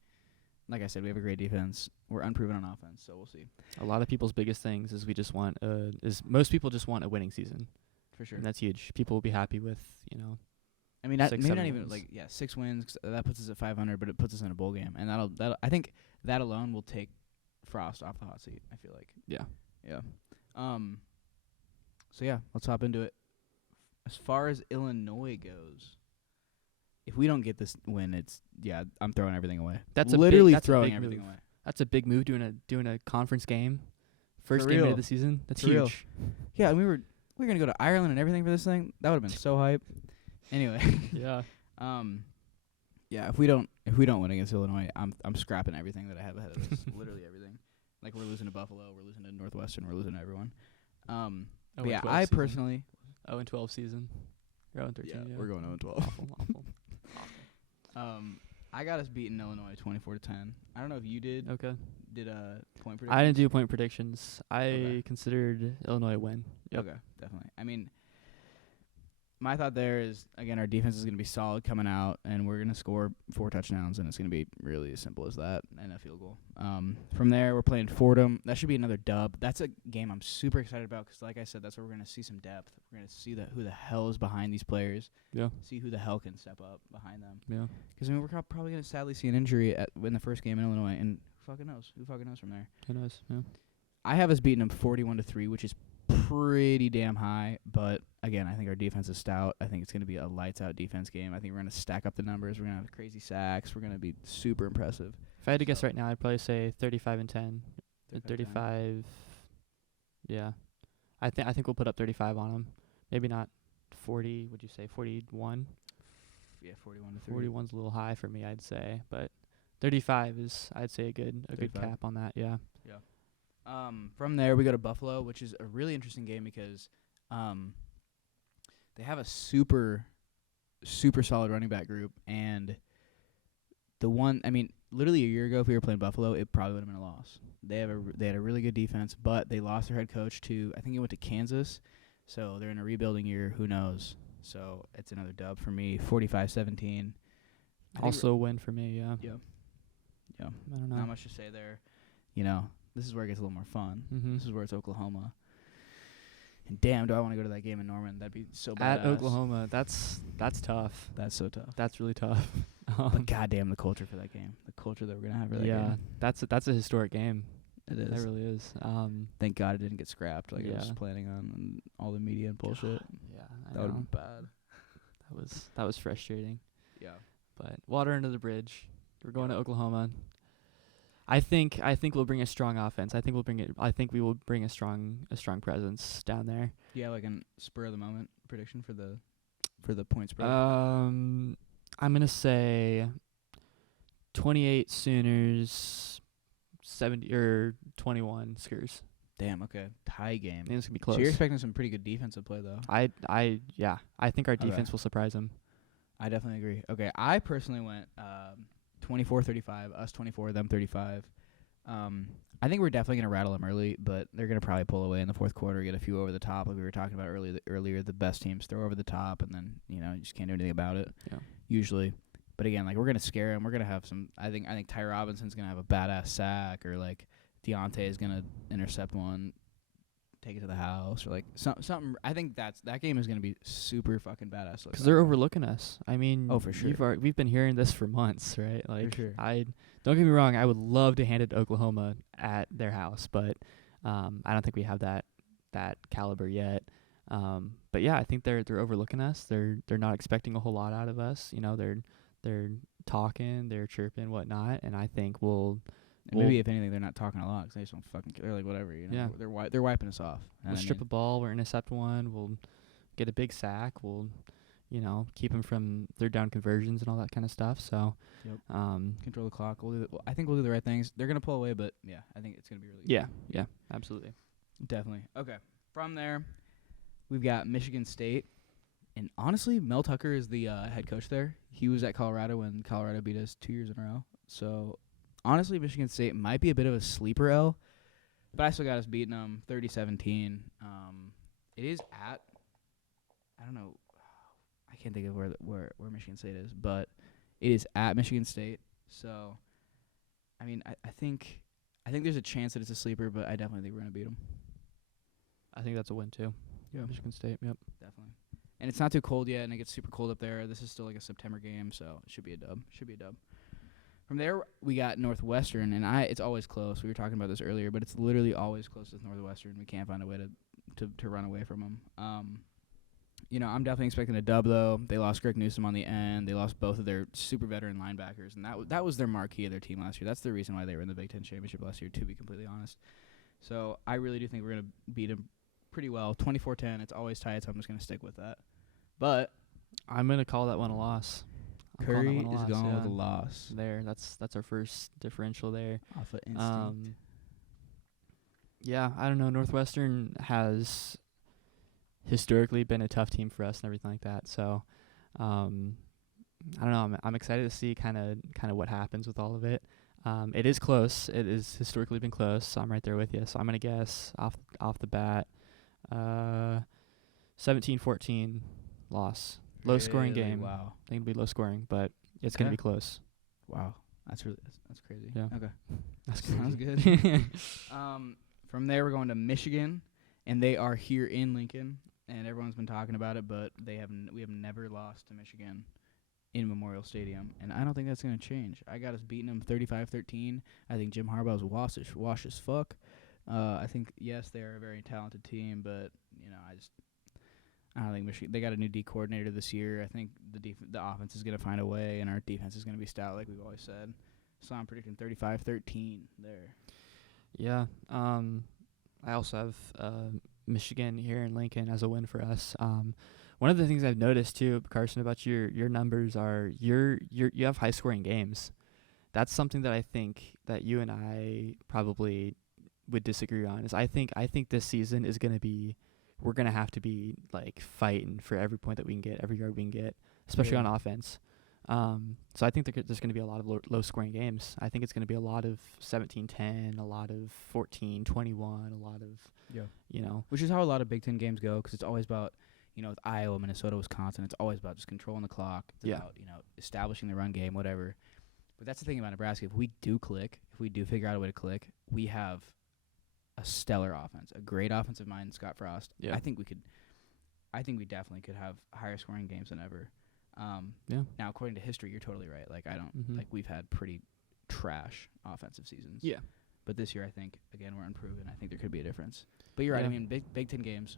like I said, we have a great defense. We're unproven on offense, so we'll see. A lot of people's biggest things is most people just want a winning season. For sure. And that's huge. People will be happy with, I mean, maybe not even, 6 wins. 'Cause that puts us at 500, but it puts us in a bowl game. And that'll I think that alone will take Frost off the hot seat, I feel like. Yeah. Yeah. So, yeah, let's hop into it. As far as Illinois goes, if we don't get this win, I'm throwing everything away. That's literally that's throwing everything away. That's a big move, doing a conference game, first For game real. of the season. That's For huge. real. Yeah, and we were gonna go to Ireland and everything for this thing. That would have been so hype. Anyway. Yeah. Yeah, if we don't win against Illinois, I'm scrapping everything that I have ahead of this. Literally everything. Like we're losing to Buffalo, we're losing to Northwestern, we're losing to everyone. But yeah, I personally 0-12 season. 0-13. Yeah, we're going 0-12. Awful. I got us beating Illinois 24-10. I don't know if you did. Okay. Did point predictions? I didn't do point predictions. I considered Illinois a win. Yep. Okay, definitely. I mean, my thought there is, again, our defense is going to be solid coming out, and we're going to score 4 touchdowns, and it's going to be really as simple as that, and a field goal. From there, we're playing Fordham. That should be another dub. That's a game I'm super excited about because, like I said, that's where we're going to see some depth. We're going to see who the hell is behind these players. Yeah. See who the hell can step up behind them. Yeah. Because, I mean, we're probably going to sadly see an injury in the first game in Illinois, and who fucking knows? Who fucking knows from there? Who knows? Yeah. I have us beating them 41-3, which is pretty damn high, but again, I think our defense is stout. I think it's going to be a lights-out defense game. I think we're going to stack up the numbers. We're going to have crazy sacks. We're going to be super impressive. If I had to guess right now, I'd probably say 35-10. 35. Yeah, I think we'll put up 35 on them. Maybe not 40. Would you say 41? Yeah, 41-3. 41's a little high for me, I'd say, but 35 is, I'd say, a good cap on that. Yeah. Yeah. From there, we go to Buffalo, which is a really interesting game because they have a super, super solid running back group. And literally a year ago, if we were playing Buffalo, it probably would have been a loss. They had a really good defense, but they lost their head coach to, I think he went to Kansas. So they're in a rebuilding year. Who knows? So it's another dub for me, 45-17. Also a win for me, yeah. Yeah. Yeah. I don't know. Not much to say there. This is where it gets a little more fun. Mm-hmm. This is where it's Oklahoma. And damn, do I want to go to that game in Norman? That'd be so badass. At Oklahoma, that's tough. That's so tough. That's really tough. But goddamn, the culture for that game. The culture that we're gonna have for that game. Yeah, that's a historic game. It is. That really is. Thank God it didn't get scrapped like I was Yeah. planning on, and all the media and bullshit. Yeah, I That would know. have been bad. That was frustrating. Yeah. But water under the bridge. We're going to Oklahoma. I think we'll bring a strong offense. I think we will bring a strong presence down there. Yeah, like an spur of the moment prediction for the point spread. I'm gonna say 28 Sooners, 70 or 21 Skurs. Damn. Okay. Tie game. I think it's gonna be close. So you're expecting some pretty good defensive play though. I think our defense will surprise them. I definitely agree. Okay, I personally went 24-35, us 24, them 35. I think we're definitely going to rattle them early, but they're going to probably pull away in the fourth quarter, get a few over the top, like we were talking about earlier. The best teams throw over the top, and then you just can't do anything about it. Yeah. Usually, but again, like we're going to scare them. We're going to have some. I think Ty Robinson's going to have a badass sack, or like Deontay is going to intercept one, take it to the house, or like something. I think that game is going to be super fucking badass. Because they're overlooking us. I mean, oh, for sure. We've been hearing this for months, right? Like, for sure. Don't get me wrong. I would love to hand it to Oklahoma at their house, but I don't think we have that caliber yet. But yeah, I think they're overlooking us. They're not expecting a whole lot out of us. They're talking, they're chirping, whatnot, and I think maybe if anything, they're not talking a lot because they just don't fucking care. They're like, whatever, Yeah. They're wiping us off. We'll strip a ball, we'll intercept one, we'll get a big sack, we'll, keep them from third down conversions and all that kind of stuff. So, yep. Control the clock. I think we'll do the right things. They're gonna pull away, but yeah, I think it's gonna be really good. Yeah, absolutely, definitely. Okay, from there, we've got Michigan State, and honestly, Mel Tucker is the head coach there. He was at Colorado when Colorado beat us 2 years in a row. So. Honestly, Michigan State might be a bit of a sleeper L, but I still got us beating them 30-17. It is at, I don't know, I can't think of where Michigan State is, but it is at Michigan State. So, I mean, I think there's a chance that it's a sleeper, but I definitely think we're gonna beat them. I think that's a win too. Yeah, Michigan State. Yep, definitely. And it's not too cold yet, and it gets super cold up there. This is still like a September game, so it should be a dub. From there, we got Northwestern, and it's always close. We were talking about this earlier, but it's literally always close with Northwestern. We can't find a way to run away from them. I'm definitely expecting a dub, though. They lost Greg Newsom on the end. They lost both of their super veteran linebackers, and that was their marquee of their team last year. That's the reason why they were in the Big Ten Championship last year, to be completely honest. So I really do think we're going to beat them pretty well. 24-10, it's always tight, so I'm just going to stick with that. But I'm going to call that one a loss. Curry is going with a loss. That's our first differential there. Off of instinct. Yeah, I don't know. Northwestern has historically been a tough team for us and everything like that. So, I don't know. I'm excited to see kind of what happens with all of it. It is close. It is historically been close. So I'm right there with you. So I'm gonna guess off the bat, 17-14 loss. Low scoring game. Wow. I think it'll be low scoring, but it's gonna be close. Wow. That's crazy. Yeah. Okay. That sounds good. From there we're going to Michigan, and they are here in Lincoln, and everyone's been talking about it, but we have never lost to Michigan in Memorial Stadium, and I don't think that's going to change. I got us beating them 35-13. I think Jim Harbaugh's wash as fuck. I think, yes, they're a very talented team, but, I don't think Michigan. They got a new D coordinator this year. I think the offense is going to find a way, and our defense is going to be stout, like we've always said. So I'm predicting 35-13 there. Yeah. I also have Michigan here in Lincoln as a win for us. One of the things I've noticed too, Carsen, about your numbers are you have high scoring games. That's something that I think that you and I probably would disagree on. Is I think this season is going to be. We're going to have to be, like, fighting for every point that we can get, every yard we can get, especially on offense. So I think there's going to be a lot of low-scoring games. I think it's going to be a lot of 17-10, a lot of 14-21, a lot of, Which is how a lot of Big Ten games go, because it's always about, with Iowa, Minnesota, Wisconsin, it's always about just controlling the clock. It's about, establishing the run game, whatever. But that's the thing about Nebraska. If we do click, if we do figure out a way to click, we have a stellar offense, a great offensive mind, Scott Frost. Yeah. I think we definitely could have higher scoring games than ever. Now, according to history, you're totally right. Like, I don't like we've had pretty trash offensive seasons. Yeah. But this year, I think again we're unproven. I think there could be a difference. But you're right. I mean, Big Ten games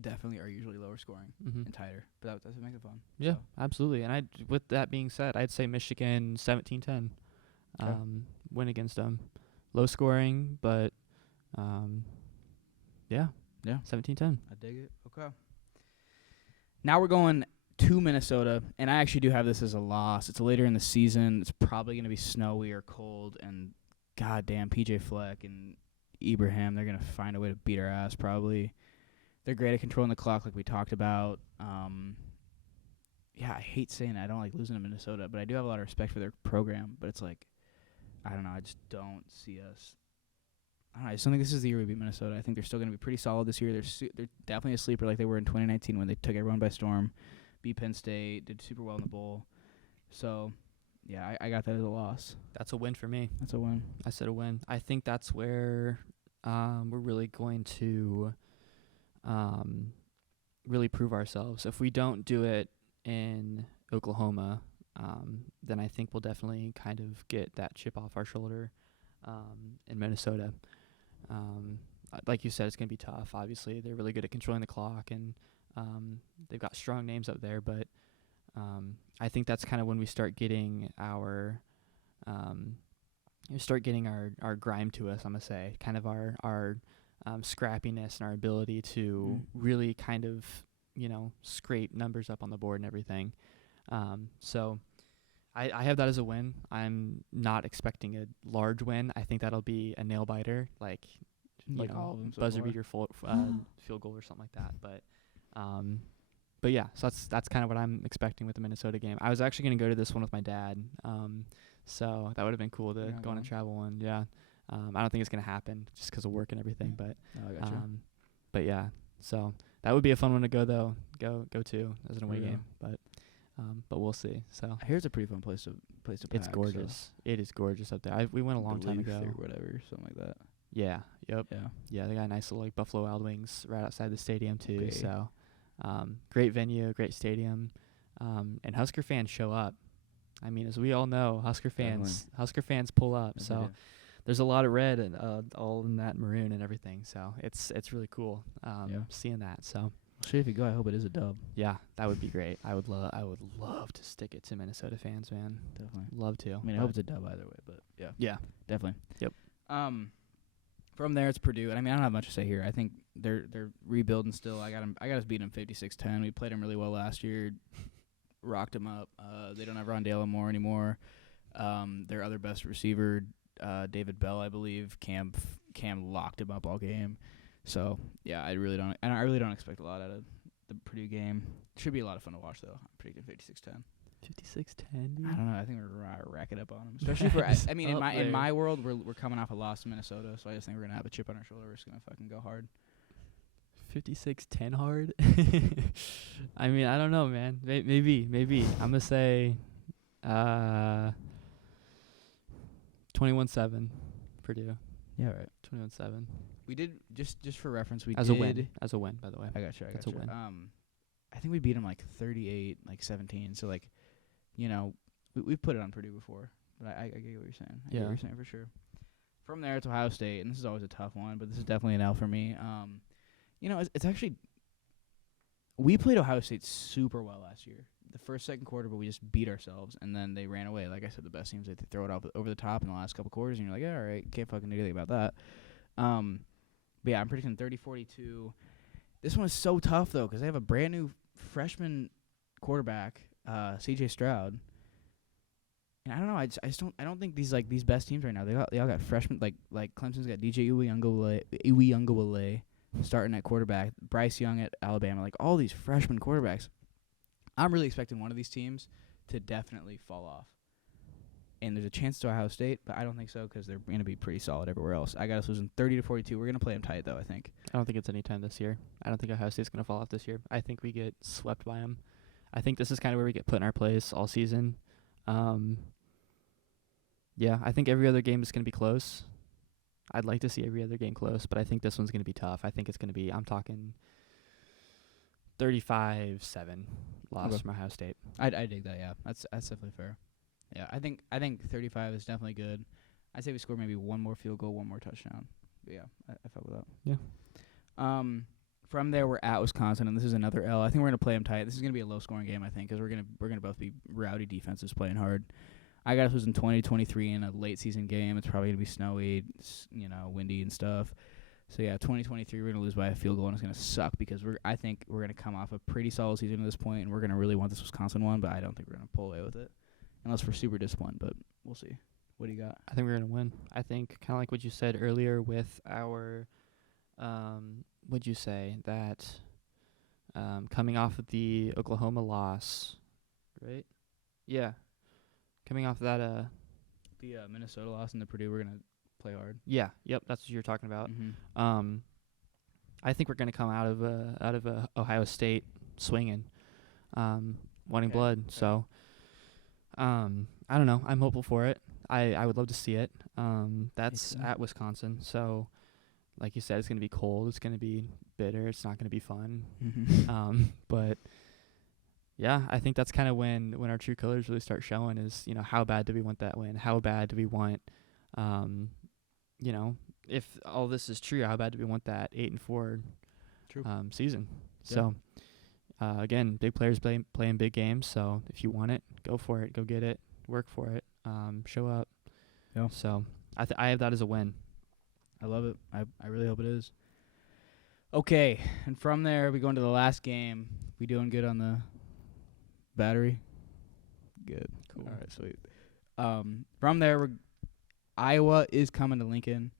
definitely are usually lower scoring and tighter. But that's what makes it fun. Yeah, so. Absolutely. And with that being said, I'd say Michigan 17-10 win against them. Low scoring, but 17-10. I dig it. Okay. Now we're going to Minnesota, and I actually do have this as a loss. It's later in the season. It's probably going to be snowy or cold, and goddamn, PJ Fleck and Ibrahim, they're going to find a way to beat our ass probably. They're great at controlling the clock like we talked about. I hate saying that. I don't like losing to Minnesota, but I do have a lot of respect for their program. But it's like, I don't know. I just don't see us. I don't know. I just don't think this is the year we beat Minnesota. I think they're still going to be pretty solid this year. They're definitely a sleeper like they were in 2019 when they took everyone by storm, beat Penn State, did super well in the bowl. So, yeah, I got that as a loss. That's a win for me. That's a win. I said a win. I think that's where we're really going to really prove ourselves. If we don't do it in Oklahoma, then I think we'll definitely kind of get that chip off our shoulder in Minnesota. Like you said, it's going to be tough. Obviously, they're really good at controlling the clock, and they've got strong names up there. But I think that's kind of when we start getting our grime to us. I'm gonna say, kind of our scrappiness and our ability to really kind of scrape numbers up on the board and everything. So I have that as a win. I'm not expecting a large win. I think that'll be a nail biter, like all of them so buzzer far. beater field goal or something like that. But yeah, so that's kind of what I'm expecting with the Minnesota game. I was actually going to go to this one with my dad, so that would have been cool to go on a travel one. Yeah, I don't think it's going to happen just because of work and everything. But I gotcha. But yeah, so that would be a fun one to go to as an away game. But we'll see. So here's a pretty fun place to pack. It's gorgeous. So. It is gorgeous up there. We went a long time ago. Or whatever, something like that. Yeah. Yep. Yeah. Yeah. They got a nice little Buffalo Wild Wings right outside the stadium too. Okay. So, great venue, great stadium, and Husker fans show up. I mean, as we all know, Husker fans pull up. Yes, so there's a lot of red and all in that maroon and everything. So it's really cool seeing that. So. Shit, if you go, I hope it is a dub. Yeah, that would be great. I would love to stick it to Minnesota fans, man. Definitely. Love to. I mean, I hope it's a dub either way, but yeah. Yeah. Definitely. Yep. From there, it's Purdue. And I mean, I don't have much to say here. I think they're rebuilding still. I got us beating them 56-10. We played them really well last year. Rocked them up. They don't have Rondale Moore anymore. Their other best receiver, David Bell, I believe, Cam locked him up all game. So yeah, I really don't expect a lot out of the Purdue game. Should be a lot of fun to watch though. I'm predicting 56-10. 56-10. Dude. I don't know. I think we're rack it up on them, especially for. I mean, in my world, we're coming off a loss to Minnesota, so I just think we're gonna have a chip on our shoulder. We're just gonna fucking go hard. 56-10 hard. I mean, I don't know, man. Maybe. I'm gonna say 21-7 Purdue. Yeah, right. 21-7. We did just for reference. As a win, by the way. I got you. That's a win. I think we beat them like 38, like 17. So like, we've put it on Purdue before. But I get what you're saying. I get what you're saying for sure. From there, it's Ohio State, and this is always a tough one, but this is definitely an L for me. It's actually we played Ohio State super well last year. The second quarter, but we just beat ourselves, and then they ran away. Like I said, the best teams, they throw it over the top in the last couple quarters, and you're like, yeah, all right, can't fucking do anything about that. But yeah, I'm predicting 30-42. This one is so tough though, because they have a brand new freshman quarterback, C.J. Stroud. And I don't know. I don't think these best teams right now. They all got freshmen like Clemson's got DJ Uiagalelei starting at quarterback, Bryce Young at Alabama. Like all these freshman quarterbacks. I'm really expecting one of these teams to definitely fall off. And there's a chance to Ohio State, but I don't think so because they're going to be pretty solid everywhere else. I got us losing 30-42. We're going to play them tight, though, I think. I don't think it's any time this year. I don't think Ohio State's going to fall off this year. I think we get swept by them. I think this is kind of where we get put in our place all season. Yeah, I think every other game is going to be close. I'd like to see every other game close, but I think this one's going to be tough. I think it's going to be, I'm talking 35-7 loss from Ohio State. I dig that. Yeah, that's definitely fair. Yeah, I think 35 is definitely good. I'd say we score maybe one more field goal, one more touchdown. But yeah, I felt with that. Yeah. From there, we're at Wisconsin, and this is another L. I think we're gonna play them tight. This is gonna be a low-scoring game, I think, because we're gonna both be rowdy defenses playing hard. I got us losing 20-23 in a late-season game. It's probably gonna be snowy, windy and stuff. So yeah, 20-23, we're gonna lose by a field goal, and it's gonna suck because I think we're gonna come off a pretty solid season at this point, and we're gonna really want this Wisconsin one, but I don't think we're gonna pull away with it unless we're super disciplined. But we'll see. What do you got? I think we're gonna win. I think kind of like what you said earlier with our, would you say that coming off of the Oklahoma loss, right? Yeah, coming off of that. The Minnesota loss and the Purdue, we're gonna play hard. Yeah. Yep. That's what you're talking about. Mm-hmm. I think we're gonna come out of Ohio State swinging, wanting blood. Okay. So, I don't know. I'm hopeful for it. I would love to see it. That's at Wisconsin. So, like you said, it's going to be cold. It's going to be bitter. It's not going to be fun. Mm-hmm. But, yeah, I think that's kind of when our true colors really start showing is, how bad do we want that win? How bad do we want, if all this is true, how bad do we want that 8-4 season? Yeah. So, again, big players playing big games. So, if you want it, go for it. Go get it. Work for it. Show up. Yeah. So I have that as a win. I love it. I really hope it is. Okay, and from there we go into the last game. We doing good on the battery? Good. Cool. All right, sweet. From there, Iowa is coming to Lincoln.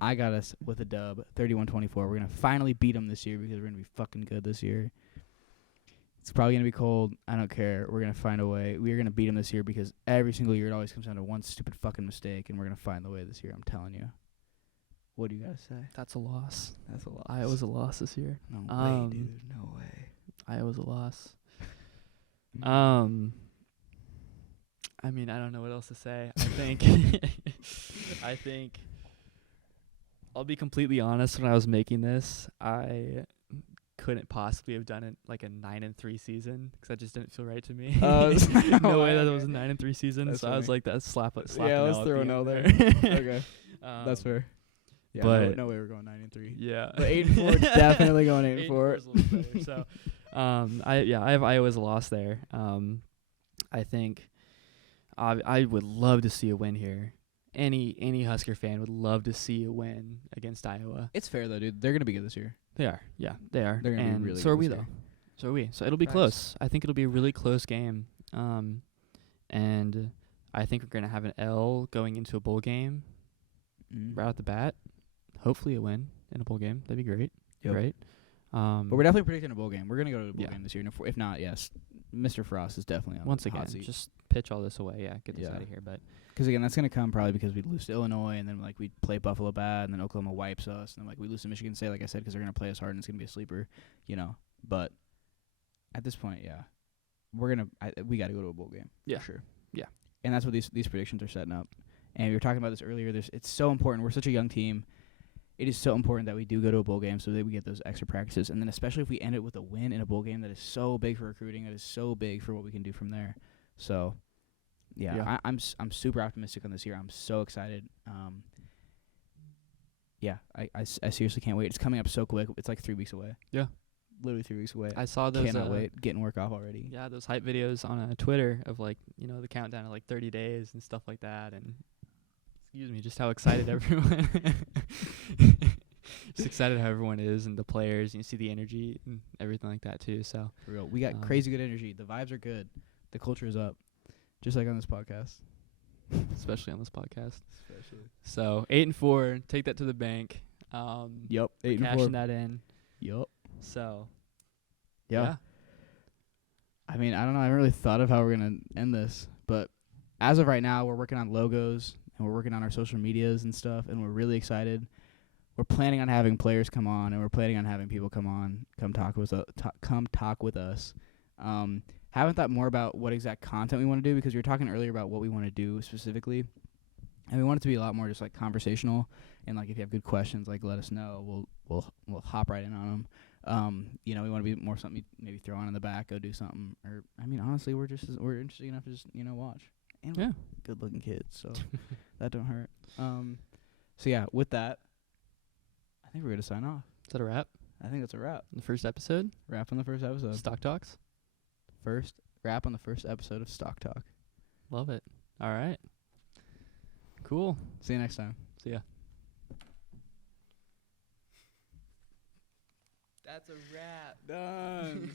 I got us with a dub, 31-24. We're gonna finally beat them this year because we're gonna be fucking good this year. It's probably going to be cold. I don't care. We're going to find a way. We're going to beat them this year because every single year it always comes down to one stupid fucking mistake, and we're going to find the way this year. I'm telling you. What do you got to say? That's a loss. That's a loss. Iowa's a loss this year. No way, dude. No way. Iowa's a loss. I mean, I don't know what else to say. I think I'll be completely honest. When I was making this, I couldn't possibly have done it like a 9-3 season because that just didn't feel right to me. No way that it was a 9-3 season. That's so funny. I was like, that's slap. Yeah, let's throw an L there. Okay, that's fair. Yeah, but no way we're going 9-3. Yeah, but 8-4 definitely going 8-4. Is a little better, so, I have Iowa's a loss there. I think I would love to see a win here. Any Husker fan would love to see a win against Iowa. It's fair though, dude. They're gonna be good this year. They are. Yeah, they are. They're gonna be really good. So are we though. So are we. So it'll be close. I think it'll be a really close game. And I think we're gonna have an L going into a bowl game right off the bat. Hopefully a win in a bowl game. That'd be great. Yep. Right. But we're definitely predicting a bowl game. We're gonna go to a bowl game this year. And if not, yes, Mr. Frost is definitely on once the again. hot seat. Just pitch all this away. Yeah, get this out of here. But because again, that's gonna come probably because we lose to Illinois, and then we play Buffalo bad, and then Oklahoma wipes us, and then we lose to Michigan State, like I said, because they're gonna play us hard, and it's gonna be a sleeper, But at this point, yeah, we got to go to a bowl game. Yeah, for sure. Yeah, and that's what these predictions are setting up. And we were talking about this earlier. It's so important. We're such a young team. It is so important that we do go to a bowl game so that we get those extra practices. And then especially if we end it with a win in a bowl game, that is so big for recruiting. That is so big for what we can do from there. So, I'm super optimistic on this year. I'm so excited. I seriously can't wait. It's coming up so quick. It's like 3 weeks away. Yeah. Literally 3 weeks away. I saw those. Cannot wait. Getting work off already. Yeah, those hype videos on Twitter of the countdown of 30 days and stuff like that. And excuse me, just how excited everyone just excited how everyone is and the players, and you see the energy and everything like that too. So for real. We got crazy good energy. The vibes are good. The culture is up. Just like on this podcast. Especially on this podcast. So 8-4, take that to the bank. Yep. 8-4. Cashing that in. Yep. So yeah. I mean, I don't know. I haven't really thought of how we're gonna end this, but as of right now, we're working on logos and we're working on our social medias and stuff, and we're really excited. We're planning on having players come on, and we're planning on having people come talk with us. Haven't thought more about what exact content we want to do because we were talking earlier about what we want to do specifically. And we want it to be a lot more just like conversational, and like if you have good questions, like let us know. We'll hop right in on them. You know, we want to be more something you maybe throw on in the back, go do something, or I mean, honestly, we're interested enough to just watch. And we're good looking kids, so that don't hurt. So yeah, with that, I think we're gonna sign off. Is that a wrap? I think that's a wrap. The first episode? Wrap on the first episode. Stock Talks? Wrap on the first episode of Stalk Talk. Love it. All right. Cool. See you next time. See ya. That's a wrap. Done.